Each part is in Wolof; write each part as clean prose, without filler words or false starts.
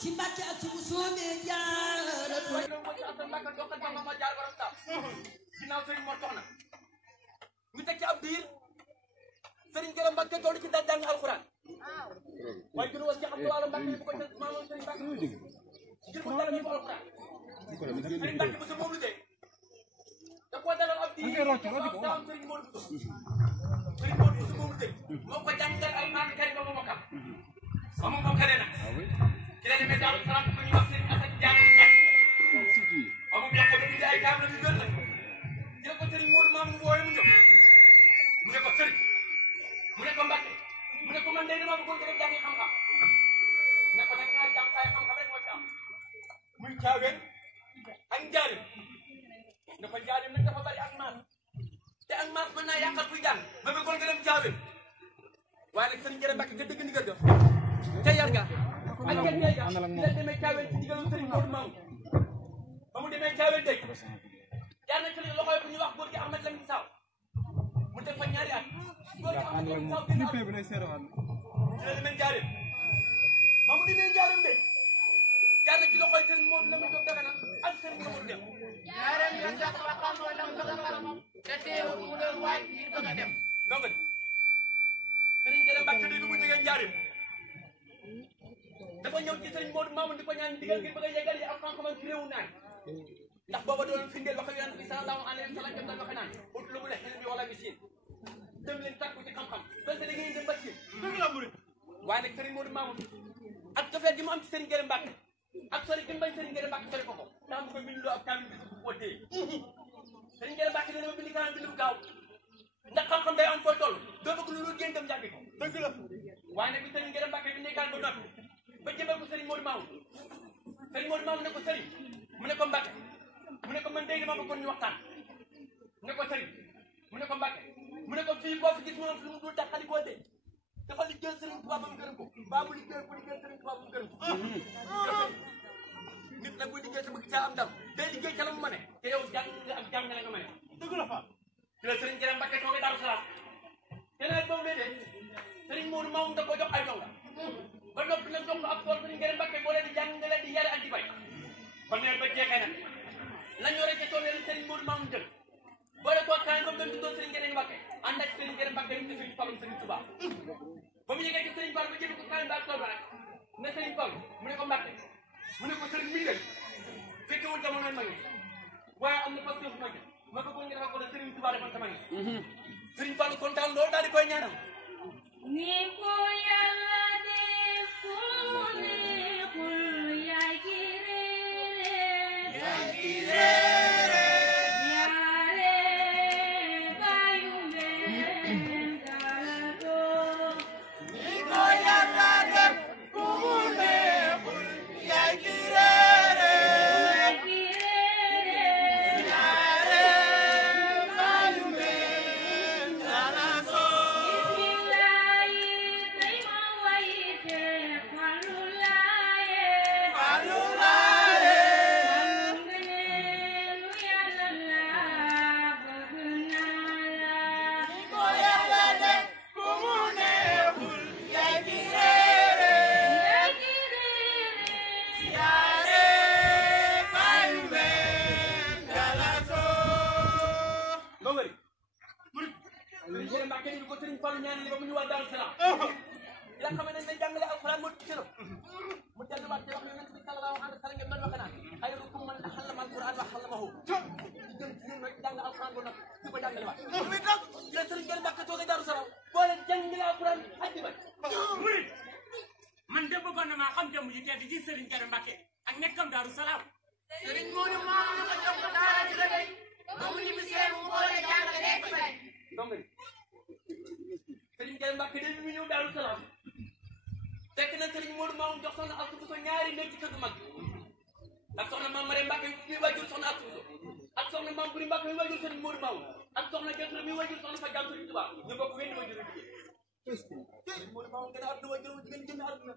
ci Mbàkke ak ci bu soobee jaaratu ginnaaw sëriñ Mor Soxna ñu teg ci ab diir sëriñ Gërëm Mbàkke toll ci jàng alxuraan waaye gën a was ci xam wàllu Mbàkke bu ko maamoon sëriñ Mbàkke ngir mu jàng ko alxuraan sëriñ Mbàkke bu sa moom lu dee da koo dalal ab diir daam sëriñ Modou Bousso sëriñ Modou Bousso moom lu dee moo ko jàngal alxuraan kari ba mu mokkal ba mu mokkalee nag ci la demee Daaru Salaam ko ñu wax sëriñ Assane Diagne ba mu yàq ba indi ay kaam la ñu gën la jël ko sëriñ Modou maam mu wooye mu ñëw mu ne ko sëriñ mu ne ko Mbàkke mu ne ko man day dama bëggoon rek jàngi xam-xam ne ko nag ñaari jàngukaay xam-xam rek moo ci am muy caaween ak njaarim ne ko njaarim nag dafa bari ak maas te ak maas mën naa yàqal kuy jàng ba bëggoon nga dem caaween waaye nag sëriñ Gërëm Mbàkke nga dëgg ndigal ga te yar nga ak kenn tey ga la demee caaween ci ndigalu sëriñ Modou maam ba mu demee caaween tey jaar na ci loxoy bu ñuy wax góor gi Ahmed Lamine Saw mu def fa ñaari at góor gi Ahmed Lamine Saw gën a ci la demee njaarim ba mu demee njaarim de jaar na ci loxoy sëriñ Modou Lamine Diop Dagana ak sëriñ Modou Dem ñaareel yo sax waxam mooy lam bëgg a xam te teewul mu doon waaj ngir bëgg a dem donc sëriñ Gërëm Mbàkke de bi mu jógee njaarim dafa ñëw ci sëriñ Modou Mamoun di ko ñaan digal ngir bëgg a yeggal yi ak xam-xamam ci réewu naay ndax booba doon firndeel wax yonent bi sallallahu alayhi wa sallam dem dañ waxe naan utlubul ilmi wala bi siin dem leen sàkku ci xam-xam donte da ngeen dem ba siin dëgg la murid waaye nag sëriñ Modou Mamoun ak cofeel gi mu am ci sëriñ Gërëm Mbàkke ak sori gi mu bañ sëriñ Gërëm Mbàkke sori ko ko daa mu ko bindloo ab kaamil bi bu ko téye sëriñ Gërëm Mbàkke dana ma bind kaamil bind bu gaaw ndax xam-xam day am fooy toll doo bëgg lu dul génn dem jàngi ko dëgg la waaye nag bi sëriñ Gërëm Mbàkke bi nekkaan ba noppi ba jëmee ko sëriñ Modou Mamoun ne ko sëriñ mu ne ko Mbàkke mu ne ko man day dama bëggoon ñu waxtaan mu ne ko sëriñ mu ne ko Mbàkke mu ne ko fii boo fi gis mu am lu mu dul taxali koo dee dafa liggéeyal sëriñ Tuubaa ba mu gërëm ko baa mu liggéeyal ko liggéeyal sëriñ Tuubaa ba mu gërëm ko nit nag buy liggéey te bëgg caa am ndam day liggéey ca la mu mëne te yow jàng nga ak jàngale nga mëne dëgg la fa ci la sëriñ Gërëm Mbàkke toogee Daaru Salaam te nawet boobu de sëriñ Modou Mamoun da ko jox ay donga ba noppi nag jox ko ab tool sëriñ Gërëm Mbàkke boo leen di jàngale di yare ak di bay ba nawet ba jeexee nag la ñoo rek ca tool yi sëriñ Modou Mamoun jël boole koo kaay comme dem tuddoo sëriñ Gërëm Mbàkke ànd ak sëriñ Gërëm Mbàkke yi sëriñ Fallu sëriñ Tuubaa ba mu yëgee ci sëriñ Fallu ba jël ko kaay ba tool ba nag ne sëriñ Fallu mu ne ko Mbàkke mu ne ko sëriñ mi leen fekkewul jamonoy mag ñi waaye am na parce que bu mag ma bëggoon nga defal ko ne sëriñ Tuubaa defoon sama ngi sëriñ Fallu kontaan loolu daal di koy ñaanal ni ko Yàlla def ko neexul yaay ki réere man de bëggoon na maa xam jëmm ji tedd ji sëriñ Gërëm Mbàkke ak nekkam Daaru Salaam sëriñ Modou Mamoun ko jox ko daara ji la day ba mu ñibbisee mu boole jàngale nekk bay sëriñ Gërëm Mbàkke de mu ñëw Daaru Salaam fekk na sëriñ Modou Mamoun jox soxna Astu Buso ñaari néeg ci kër gu mag ak soxna Maam Mare Mbàkke mi wajur soxna Astu Buso ak soxna Maam Buri Mbàkke mi wajur sëriñ Modou Mamoun ak soxna Jëtru mi wajur soxna fa jàmm sëriñ Tuubaa ñu bokk wenn wajur sëriñ Modou Mamoun gën a àdduna wajur jigéen génn àdduna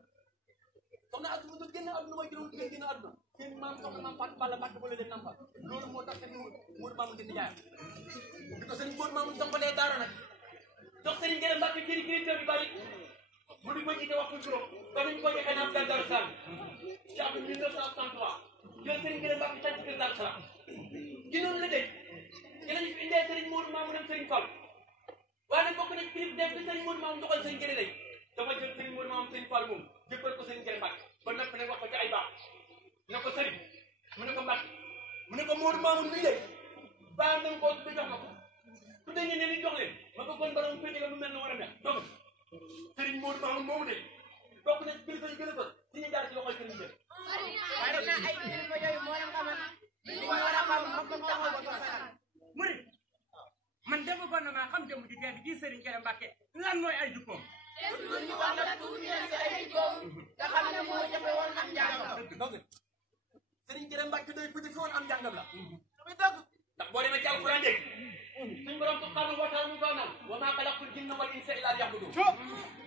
soxna Astu Buso génn àdduna wajur jigéen génn àdduna seen maam soxna maam Fatou Balla Mbàkke ba la leen nampal loolu moo tax sëriñ Modou Mamoun génn jaayam di ko sëriñ Modou Mamoun sampalee daara nag jox sëriñ Gërëm Mbàkke jëri directeur bi bari mu di ko jiite waxtu juróom ba ñu ko joxee naam Daaru Salaam atum 1963 jël Serigne Gueye Mbacke sant kër Daaru Salaam ci noonu la de ci lañu fi indee Serigne Modou Mamoune ak Serigne Fall waaye nag bokk na ci clip def bi Serigne Modou Mamoune doxal Serigne Gueye lay dafa jël Serigne Modou Mamoune Serigne Fall moom jëppal ko Serigne Gueye Mbacke ba noppi nag wax ko ci ay baax ne ko Serigne mu ne ko Mbacke mu ne ko Modou Mamoune mii de baa nañ ko bi jox ma ko su dee ñeneen ñi jox leen ma bëggoon borom féete la mu mel na war a mel donc Serigne Modou Mamoune moomu de bokk na ci kilifa yi gën a bëgg ci ñu jaar ci loxoy Serigne Gueye waaye def naa ay kilifa yooyu moo leen xamal li war a xam moom comme taxaw ba ko faral murid man de bëggoon na maa xam jëmm ji tedd ji Serigne Gueye Mbacke lan mooy ay jukkoom ñu wax la tuuti ci ay jukkoom nga xam ne moo jafe woon am njàngam donc Serigne Gueye Mbacke doy bu fi woon am njàngam la muy dëgg ndax boo demee ci alquran dégg suñ borom subhanahu wa taala mu ko naan wa maa xalaqtul jinna wal insa illa liya'budun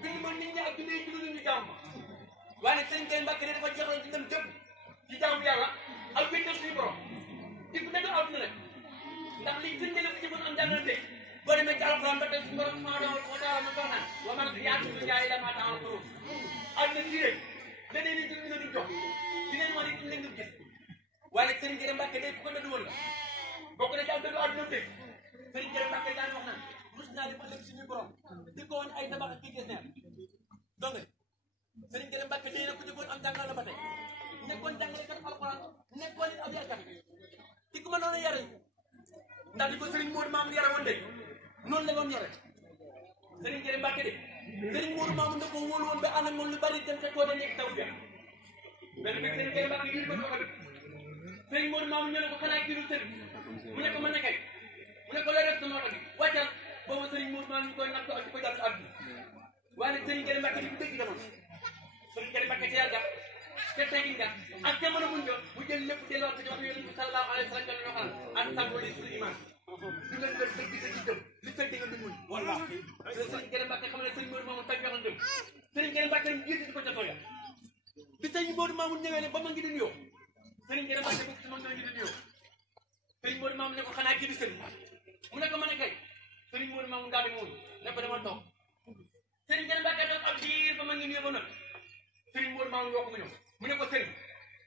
bind ma nit ñi ak jinne yi ci ñu jàmm waaye nag Serigne Gueye Mbacke dafa joxoon ci dem jëpp ci jàmm yàlla ak wéttal suñu borom di ko dëgg àdduna nag ndax li Serigne Gueye dafa jëfoon am njàngam dégg boo demee ci alquran ba tey suñu borom subhanahu wa taala mu ko naan wa man ya'budu illa ma ta'budun àdduna si rek leneen ni ñu leen di jox di leen wax ni leen di gis waaye nag Serigne Gueye Mbacke day ko dëgg woon la bokk na ci am dëgg àdduna dégg Serigne Gueye Mbacke daan wax naan rus naa di ëllëg suñu borom di ko woon ay tabax ak kii gis neer donc Serigne Gueye Mbacke day na ko jëfoon am jàngal la ba tey nekkoon jàngale kat alxuraan nekkoon it ab yarkat di ko ma noonu yare ndax di ko Serigne Modou Mamoune yare woon de noonu la doon yare Serigne Gueye Mbacke de Serigne Modou Mamoune da ko wóolu woon ba ànd ak moom lu bari dem te koo da nekk taw bi benn bi Serigne Gueye Mbacke yii ko ko def Serigne Modou Mamoune ñëw ne ko xanaa kii du Serigne mu ne ko mën na kay mu ne ko la def sama oto bi wàccal boobu Serigne Modou Mamoune ñu koy natt ak di ko jàpp àdduna waaye nag Serigne Gueye Mbacke di bu dëgg jamono Serigne Gueye Mbacke ci yar ga te teggin ga ak jamono buñ ko mu jël lépp delloo ko ci wax yonent bi sallallahu alayhi wa sallam ñoo xam ak sàmm li suñu iman du ngeen def dëgg dëgg jëm li fekk nga dugul wallahi Serigne Gueye Mbacke xam ne Serigne Modou Mamoune tag yoxoon jëm Serigne Gueye Mbacke jiitu di ko ca tooya bi Serigne Modou Mamoune ñëwee ne ba ma ngi di nuyoo Serigne Gueye Mbacke bokk ci ma ngi di nuyoo Serigne Modou Mamoune ne ko xanaa kii di Serigne mu ne ko mën a kay Serigne Modou Mamoune daal di muuñ ne ko dama toog Serigne Gueye Mbacke toog ab diir ba ma ngi nuyoo ba noppi Serigne Modou Mamoune woo ko mu ñëw mu ne ko Serigne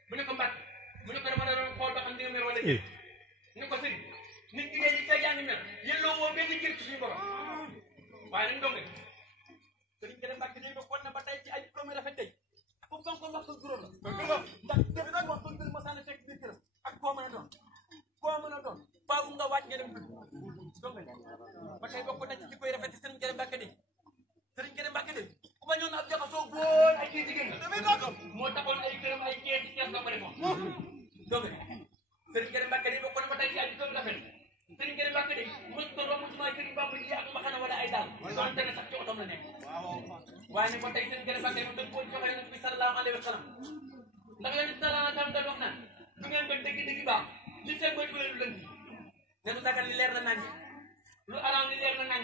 mu ne ko Mbacke mu ne ko dama doon xool ba xam di nga mer wala déet mu ne ko Serigne nit ki léegi fekk yaa ngi mer yelloo woo benn jër ci suñu borom waaye nag ndonge Serigne Gueye Mbacke day bokkoon na ba tey ci ay premier rafet tey fu fonkoon wax ko juróom la ndax def na wax ko mbir ma sànni fekk biir këram ak koo mën a doon faaw nga wàcc nga dem dugg ndonge ba tey bokk na ci koy rafet ci Serigne Gueye Mbacke de Serigne Gueye Mbacke de ku bañoon ab jaxasoo góor ay kii jigéen moo taxoon ay këram ay kees la ko defoon donc Serigne Gueye Mbacke de bokk na ba tey ci ay jikko rafet Serigne Gueye Mbacke de mos ko romb ci Serigne Bamba ji ak mbaxana wala ay daal doon tere sax ci otom la nekk waaye ne ba tey Serigne Gueye Mbacke dañ ko joxe Yonent bi sallallahu alayhi wa sallam ndax Yonent bi sallallahu alayhi wa sallam dañ wax naan du ngeen ba dëgg bax li seen mooy du leen lënd ne lu dagal li leer na nañ lu araam li leer na nañ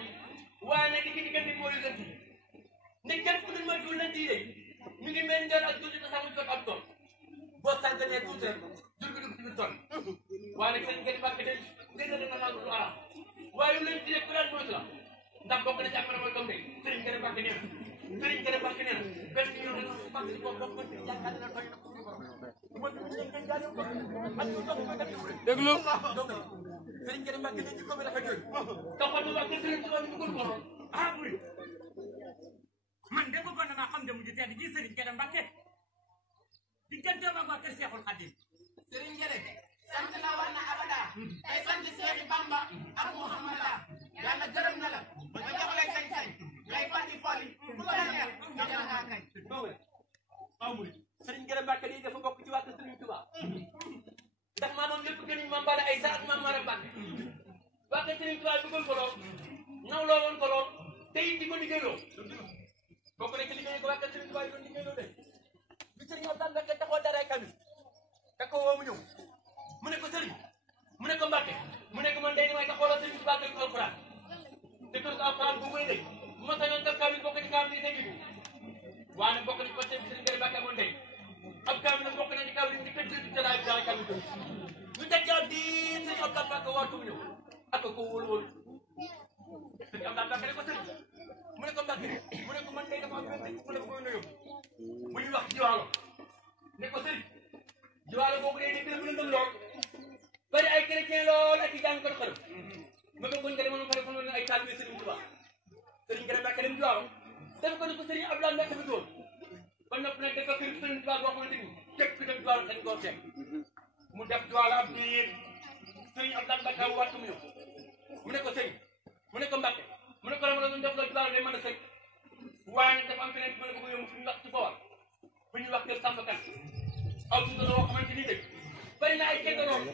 waaye nag li ci diggante mooy lënd ne képp ku ne mooy du lënd yi de ñu ngi mel ngeen ak tuuti sax mu jot am tool boo sàgganee tuuti rek jur gi dugg ci biir tool waaye nag Serigne Gueye Mbacke de dégg na lu araam waaye lu leen ci rek ku daan moytu la ndax bokk na ci ak mooy comme de Serigne Gueye Mbacke nee na Serigne Gueye Mbacke nee na benn yoon dana fàttali ko bokk na ci yaakaar na doy na ko ñu borom mooy ñu ngeen jaay ko ak ñu dox ko def déglu donc Serigne Gueye Mbacke ne ci ko bi rafet yooyu taxatu ak Serigne Touba ñu ko ko ah buri man de bëggoon na maa xam jëmm ji tedd ji Serigne Gueye Mbacke digganteem ak waa kër Seexul Xadim Serigne Gueye sant la war na abada tey sant Seexi Bamba ak Muhammada yàlla gërëm na la ba jox lay sañ-sañ lay fàtti foli bu ko neex nga jël nga kañ Serigne Gueye Mbacke lii dafa bokk ci waa kër Serigne Touba ndax maamam lépp gënuñ maam Balla ay sa ak maam Mara Mbacke waa kër Serigne Touba bëggoon ko lool nawloo woon ko lool te it di ko liggéeyloo bokk na ci liggéey ko waa kër Serigne Touba yi doon liggéeyloo de bi Serigne Abdou Mbacke taxoo dara kamil ka ko woo mu ñëw mu ne ko Serigne mu ne ko Mbacke mu ne ko man day damay taxooloo Serigne Touba kër ko alxuraan te kër ko alxuraan bu muy dégg bu ma sañoon def kamil bokk ci kamil yi dégg waaye nag bokk na ci côté bi Serigne Gueye Mbacke amoon tey ab kamil nag bokk na ci kamil yi di kër jalaay dara kamil ko ñu teg ci ab di Serigne Abdou Mbacke waatu mu ñëw ak ko wóolu Serigne Abdou Mbacke ne ko Serigne mu ne ko Mbacke mu ne ko man day dafa am benn mu ne ko koy nuyu bu ñuy wax jiwaalo ne ko Serigne Diwala boobu day nekk bu lëndëm lool bari ay chrétien lool ak i jàng ko xalam ma bëggoon nga demoon fa defoon ay taalibe Serigne Touba Serigne Kër Mbacke dem Diwala def ko ni ko Serigne Abdoulaye Mbacke fi doon ba nopp nag dafa kër Serigne Touba boo xamante ni képp ku dem Diwala dañ koo fekk mu def Diwala ab diir Serigne Abdoulaye Mbacke wàtt mu ñëw mu ne ko Serigne mu ne ko Mbacke mu ne ko la ma la doon def loolu Diwala day mën a sëkk waaye nag dafa am feneen bu ne ko yóbbu fu ñu wax ci Bawal bu ñuy wax kër Samba Kane aw ci loo xamante ni dëgg bari na ay kenn lool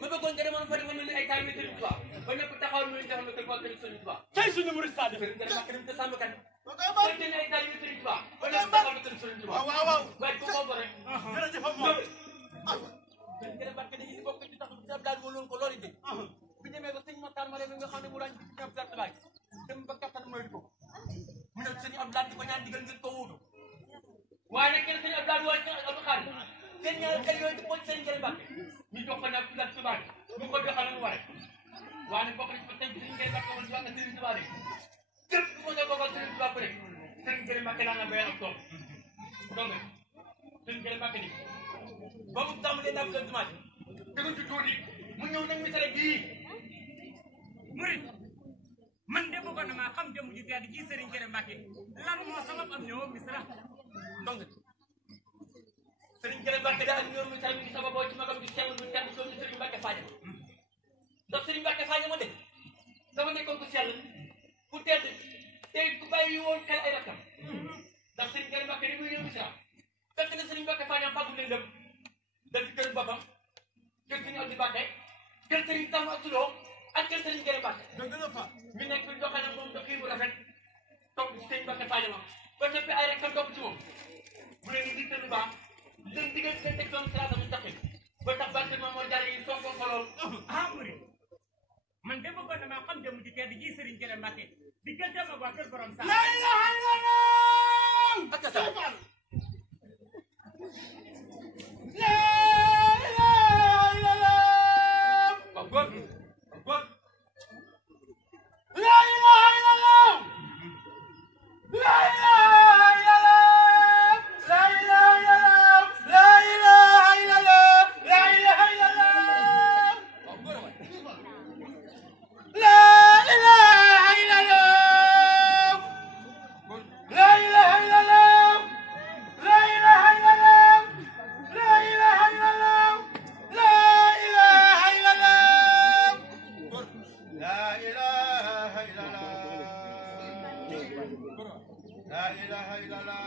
ma bëggoon nga demoon fa defoon mel ni ay taalibe Serigne Touba ba ñëpp taxaw ñu defal na kër Serigne Touba tey suñu murid Sadio nga dem ak dem kër Samba Kane te ay taalibe Serigne Touba ba ñëpp taxaw na kër Serigne Touba waaw waaye ko ko rek jërëjëf moom nga dem barke dañuy bokk ci tax ci Abdoulaye woloon ko loolu de bu demee ba sëñ Matar ma nga xam ne mu daan ñëpp dara tabaay dem ba kattan mooy ko mu ne sëñ Abdoulaye di ko ñaan digal ngir ko wuutu waaye nag kenn sëñ Abdoulaye woo ci Abdou Khadre seen ñaari kër yooyu boo ci sëñ Kër Mbacke ñu jox ko nag ci la tubaab ñu ko joxal mu waree waaye nag bokk nañ ko tey sëñ Kër Mbacke woon ci wàllu sëñ tubaab rek képp ku ko jox bokkal sëñ tubaab rek sëñ Kër Mbacke daan na béy ak tool donc sëñ Kër Mbacke ni ba mu tàmbalee naa fi doon dimanche dëgg ci tuuti mu ñëw nag misale bii murid man de bëggoon na maa xam jëmm ji tedd ji Serigne Kër Mbacke lan moo sabab am ñëw misra donc Serigne Kër Mbacke daal ñëw misale mi ngi sababoo ci magam gi sell mu tedd soo ñu Serigne Mbacke Fadiama ndax Serigne Mbacke Fadiama de dafa nekkoon ku sell ku tedd te ku bàyyi woon xel ay rakkam ndax Serigne Kër Mbacke ni muy ñëw misra fekk na Serigne Mbacke Fadiama fàggu leen lépp def ci kër boppam kër Serigne Abdou Mbacke kër Serigne Sam Assuloo ak kër Serigne Kër Mbacke mi nekk fi doxee nag moom doxin bu rafet topp ci Serigne Mbacke Fadiama ba tëpp ay rakkam topp ci moom mu leen di digte lu baax leen digal seen teg doon salaata mu taxi ba tax barke moom moo jaar yi sonko xolool murid man de bëggoon na maa xam jëmm ji tedd ji Serigne Kër Mbacke diggante ak waa kër borom sa la ilaha illallah ak sa la ilaha illallah waaw góor góor la ilaha illallah la ilaha illallah la ilaha illallah la ilaha illallah waaw góor waay la ilaha illallah la ilaha illallah la ilaha illallah la ilaha illallah la ilaha illallah la ilaha illallah la ilaha illallah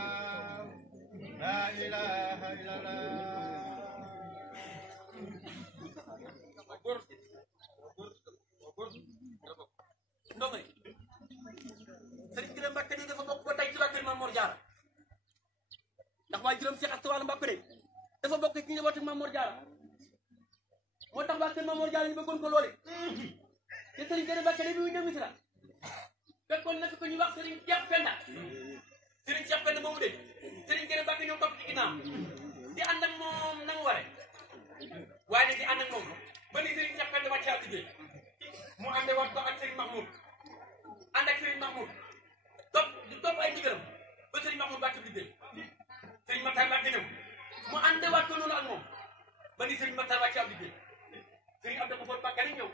la ilaha illallah ndongo yi Serigne Kër Mbacke di dafa bokk ba tey ci waa kër Mame Mor Diarra ndax waa juróom Cheikh Asta Walo Mbacke de dafa bokk ci njabootu Mame Mor Diarra moo tax waa kër Mame Mor Diarra ñu bëggoon ko loole te Serigne Kër Mbacke de bi mu ñëw Misra fekkoon na fi ko ñuy wax Serigne Cheikh Penda Serigne Cheikh Penda moomu de Serigne Kër Mbacke ñëw topp ci ginnaaw di ànd ak moom na mu waree waaye nag di ànd ak moom ba ni Serigne Cheikh Penda wàcce ab liggéey mu àndee waat ko ak Serigne Mahmoud ànd ak Serigne Mahmoud topp ay ndigalam ba Serigne Mahmoud wàcc liggéey Serigne Matar Mbacke ñëw mu àndee waat ko noonu ak moom ba ni Serigne Matar wàcc ab liggéey Serigne Abdou Khafour Mbacke ni ñëw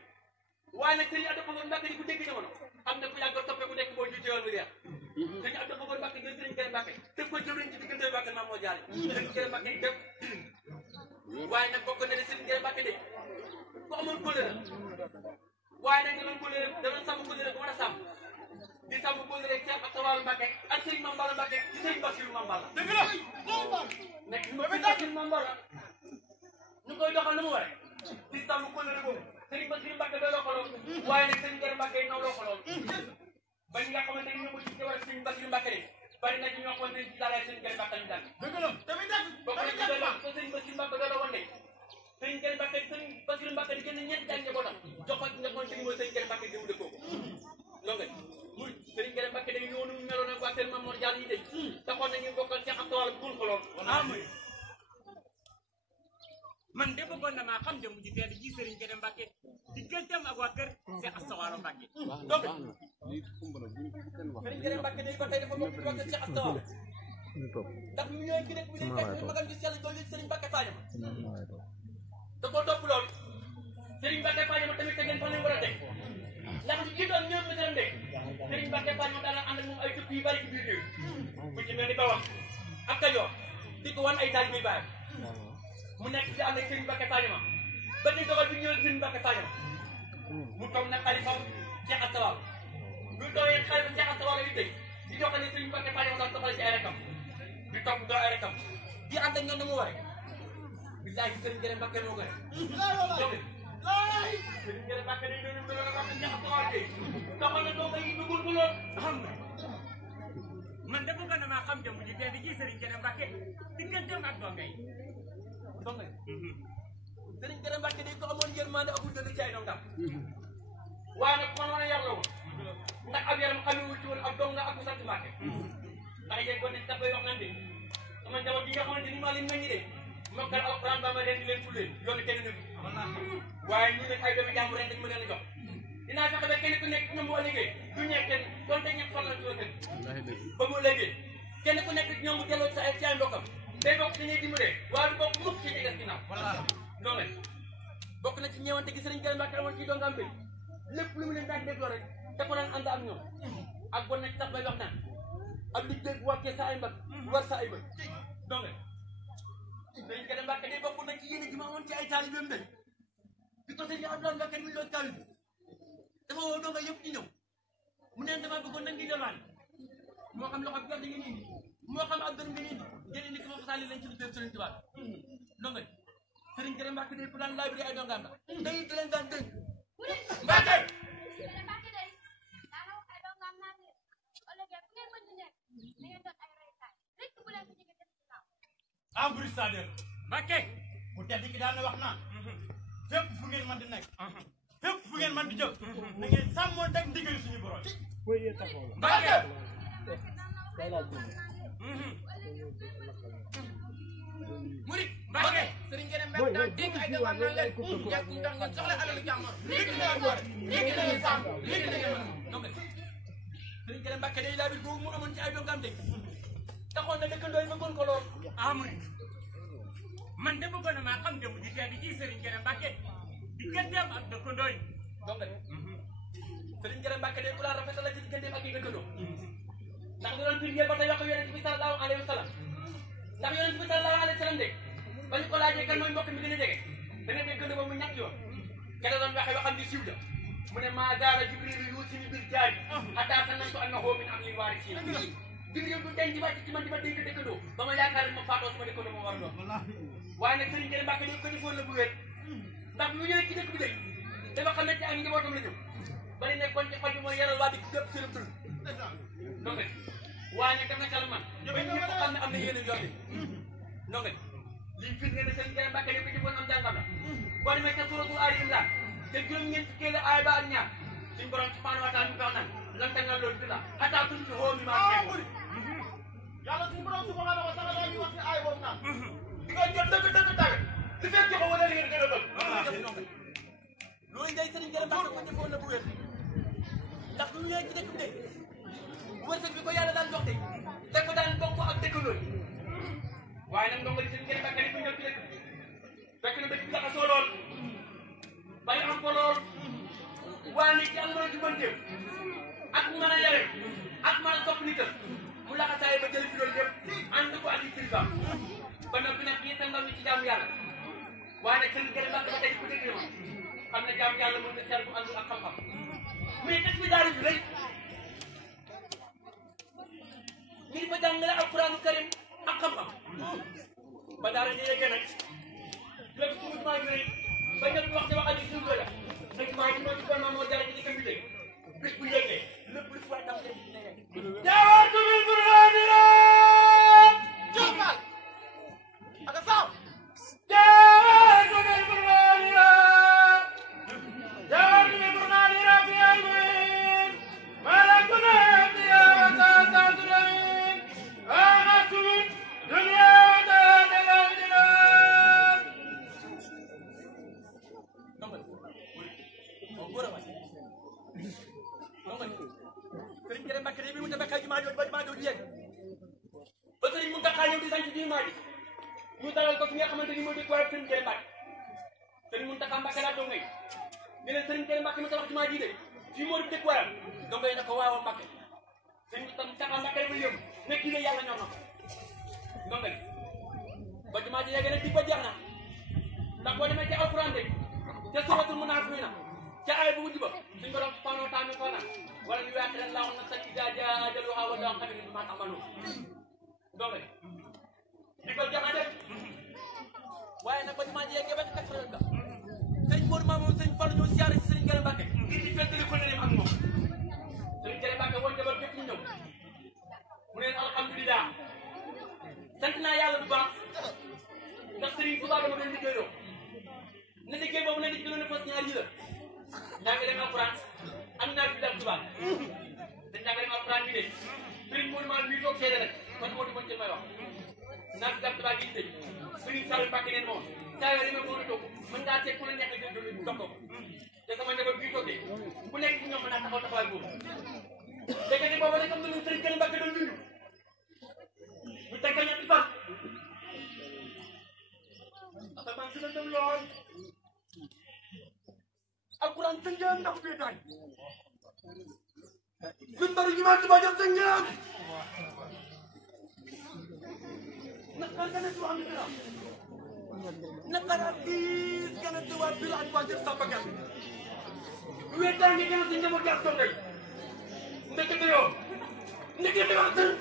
waaye nag Serigne Abdou Khafour Mbacke ni ku dégg jamono am na ku yàgg toppee ku nekk boo jiite yoon wi leer Serigne Abdou Khafour Mbacke jël Serigne Kër Mbacke teg ko jëwriñ ci diggante Mbacke Mame Mor Diarra Serigne Kër Mbacke def waaye nag bokk na ne Serigne Kër Mbacke de ku amoon kóllëre waaye nag danoon sàmm kóllëre bu mën a sàmm di sàmm kóllëre Cheikh Asta Walo Mbacke ak Serigne Mame Balla Mbacke ci Serigne Bassirou Mame Balla dëgg la nekk ñu Bassirou Mame Balla ñu koy doxal na mu waree di sàmm kóllëre boobu Serigne Bassirou Mbacke dooloo ko lool waaye nag Serigne Kër Mbacke nawloo ko lool ba ñi nga xamante ni ñoo ko ci war a Serigne Bassirou Mbacke de bari na ci ñoo xamante ni ci daal Serigne Kër Mbacke ñu daal dëgg la tamit dëgg bokk na ci doole ko Serigne Bassirou Mbacke dooloo woon de Serigne Kër Mbacke Serigne Bassirou Mbacke di génn ñeenti ak njabootam jox ko ci nga xamante ni mooy Serigne Kër Mbacke di mu dëkkoo ko loolu muy Serigne Kër Mbacke day ñëwoon meloon ak waa kër Mame Mor Diarra yi de taxoon nañu bokkal Cheikh Asta Walo buur ko lool man de bëggoon na maa xam jëmm ji tedd ji Serigne Kër Mbacke digganteem ak waa kër Cheikh Asta Walo Mbacke donc Serigne Kër Mbacke day ba tey dafa bokk ci waa kër Cheikh Asta Walo ndax ñu ñëwee ki rek bu ñu fekk magam gi sell doon Serigne Mbacke Fadiama dëkk yu bari ci biir réew bu ci mel ni Bawol ak Kajoor di ko wan ay taal muy bàyyi mu nekk ci ànd ak Serigne Mbacké Sadio ba ni dogal bi ñëwee Serigne Mbacké Sadio mu toog nag xalifa Cheikh Asta Walo bu toogee xalifa Cheikh Asta Walo yu tey di joxe ne Serigne Mbacké Sadio doon doxale ci ay rekam di topp doo ay rekam di ànd ak ñoom na mu waree billahi Serigne Gere Mbacké moo gore Serigne Gere Mbacké day doon do la wax Cheikh Asta Walo tey doxal na doo ngay dugul ko lool xam nga man de bëgg na maa xam jëmm ji tey di ji Serigne Gere Mbacké digganteem ak dongay dongay Serigne Gere Mbacké day ko amoon yërmande akul dëgg ci ay dongam waaye nag man war a yar la woon ndax ab yaram xamewul ci woon ak donga ak ku sant Mbacké ndax yéen kon daf koy wax nan de sama njaboot yi nga xamante ni maa leen meññi de mokkal alxuraan ba ma leen di leen tullee yoonu kenn nëbb waaye ñu nekk ay doomi jàmm ren dañ ma leen a jox dinaa fexe ba kenn ku nekk ñoom boo liggéey du ñeeg kenn donte ñett fan la ci woon ba mu liggéey kenn ku nekk ñoom mu delloo sa ay ci ay mbokkam day bokk ci ñuy dimbalee waaye du bokk mukk ci ñi des ginnaaw noonu la bokk na ci ñeewante gi Serigne Gere Mbacké amoon ci dongam bi lépp lu mu leen daan dégloo rek te ko daan ànd ak ñoom ak bon na ci tax bay wax naan ab liggéey bu wàccee sa ay mbag war sa ay bët donc Serigne Gere Mbacké day bokk na ci yéene ji ma amoon ci ay taalibeem de bi ko Serigne Abdoulaye Mbacké mi loolu taalibe dafa woo donga yëpp ñu ñëw mu neen dama bëggoon nag di delwaan moo xam loxo bi gerte ngeen indi moo xam ak gën ngeen indi ngeen indi ko fa fasaali leen ci liggéey Serigne Touba donga Serigne Gere Mbacké day ku daan laaj bi ay dongaam la day it leen daan dégg Mbacké ambassadeur Mbacké mu tedd ki daan na wax naan fépp fu ngeen mën di nekk fépp fu ngeen mën di jëf na ngeen sàmmoon teg ndigal suñu borom Mbacké murid Mbacké Serigne Gere Mbacké daan dégg ay dawam naan leen yàgg ndax ngeen soxla alalu jàmbur léegi na ngeen boole léegi na ngeen sàmm léegi na ngeen mën donc Serigne Gere Mbacké day laa bir googu mu amoon ci ay dongam de taxoon na dëkkandoo yi bëggoon ko lool amul man de bëggoon na maa xam jëmm ji tey di ji Serigne Gere Mbacké digganteem ak dëkkandoo yi donc Serigne Gere Mbacké day ku daan rafetal la ci digganteem ak yi dëkkandoo ndax da doon firndeel ba tey wax yonent bi sallallahu alayhi wa sallam ndax yonent bi sallallahu alayhi wa sallam de ba ñu ko laajee kan mooy mbokk mi gën a jege da nga dégg ba mu ñàkk yoon ke da doon waxee waxam di siiw la mu ne maa daara Jibril yuusini bil jaabi hatta sanantu annahu min amri waarisiin Jibril du denc di wàcc ci man di ma dénk dëkkandoo ba ma yaakaar ne ma faatoo sama dëkkandoo ma war a doon waaye nag Serigne Gere Mbacké di ko defoon la bu wér ndax lu ñëwee ci dëkk bi de dafa xam ne ci ak njabootam la ñëw bari nekkoon ci xol bi mooy yaral waa di gëpp seen dund donc waaye nag def na xel man ba ñëpp xam ne am na yéen a yor donc lii firnde na Serigne Gere Mbacké di ko defoon am jàngam la boo demee ca suuratul Aali Imraan te juróom-ñeent fukkeelu aaya ba ak ñaar suñu borom subhaanahu wa taala mi ko wax naan lan tanaalu loolu dina hatta tunfiqu mimmaa tuhibbuun yàlla suñu borom subhanahu wa taala dañuy wax si ay boobu naan di nga jot dëgg dëgg tàgg di fekk joxo wala li ngeen gën a bëgg loolu ngay Serigne Gere Mbacké ko defoon la bu wér ndax lu ñëwee ci dëkk bi de wërsëg bi ko yàlla daan jox de te ko daan bokk ak dëkkandoo yi waaye nag ndongo li Serigne Gere Mbacké di ko ñëw ci dëkk fekk na dëkk bi jaxasoo lool bari am ko lool waaye nag ci am mën a jubanteem ak mën a yare ak mën a topp nitam mu laxasaay ba jël fi loolu yëpp ànd ko ak i kilifa ba noppi nag bii tam ndaw ñi ci jaamu yàlla waaye nag Serigne Gere Mbacké ba tey ku dégg ma xam ne jaamu yàlla mën na seet bu àndul ak xam-xam mais dëkk bi daara bi rek ñu ngi fa jàngale alquraanu karim ak xam-xam ba daara ji yeggee nag lépp suñu maa ngi rëy ba ñëpp wax ne wax ak suñu doole nag maa ngi moo ci kon moo dara ci di comité bis bu yeggee lépp lu fi waay tam jawaatu bil burhaanira jëmbal ak saw jawaatu bil burhaanira jawaatu bil burhaanira fi almin malakuna fiya wa saataturin aanatun dunya wa taadalaadina Serigne Gere Mbacké bi mu demee xëy maa jooju ba maa jooju yegg ba Serigne Mountakha ñëw di sant bii maa ji ñu dalal ko fi nga xamante ni mooy dëkk waaye Serigne Gere Mbacké Serigne Mountakha Mbacké laa doon ngay ne leen Serigne Gere Mbacké mi sa wax ci maa ji de fii moo di dëkk waaye donc ne ko waaw Mbacké suñu tam taxaw na kay bu yëm nekk la yàlla ñor na ko ndongal ba jumaa ji yegg nag di ba jeex na ndax boo demee ci alquran de te suratul munaafiqiina ca ay bu mujj ba suñu borom subhanahu wa taala ko na wala ñu wax leen laaw na sa ci jaaja ajaluha wa laaw xamina bi ma amalu ndongal di ko jeex na def waaye nag ba jumaa ji yegg ba ci quatre ba sëñ Modou Mamoun sëñ Fallou ñëw siyaare si sëriñ Gare Mbacke ngir di fettali ko ne ak moom sëriñ Gare Mbacke woon jabar gépp ñu ñëw mu neen alhamdulilah sant naa yàlla bu baax ndax sëriñ Touba dama doon liggéeyoo ne liggéey boobu ne liggéeyoo ne fas ñaar yi la daa ngi dem alquran am naa fi dal Touba dañ daa ngi dem alquran bi de sëriñ Modou Mamoun mii toog seede rek man moo di mën jël may wax naa fi dal Touba gi tëj sëriñ Sall Mbacke neen moom saa yoo demee moo toog mën ngaa seet ku la neex nga jël jox ko te sama njaboot bii toogee ku nekk ci ñoom mën naa taxaw taxawaay boobu dégg nga ni boobu rek am na lu sëriñ Gare Mbacke doon dund ñu teg ko ñetti fan asamaan si la dem lool alquran sëngeen ndax fii tañ min bari ñu maa tuba jox sëngeen naqar gën a si wax naqar ak diis gën a si waat bi laaj waa jëf sàmba gan wéetaa ngi gën a si njaboot gas tongay ndekete yoo ndekete yoo sëriñ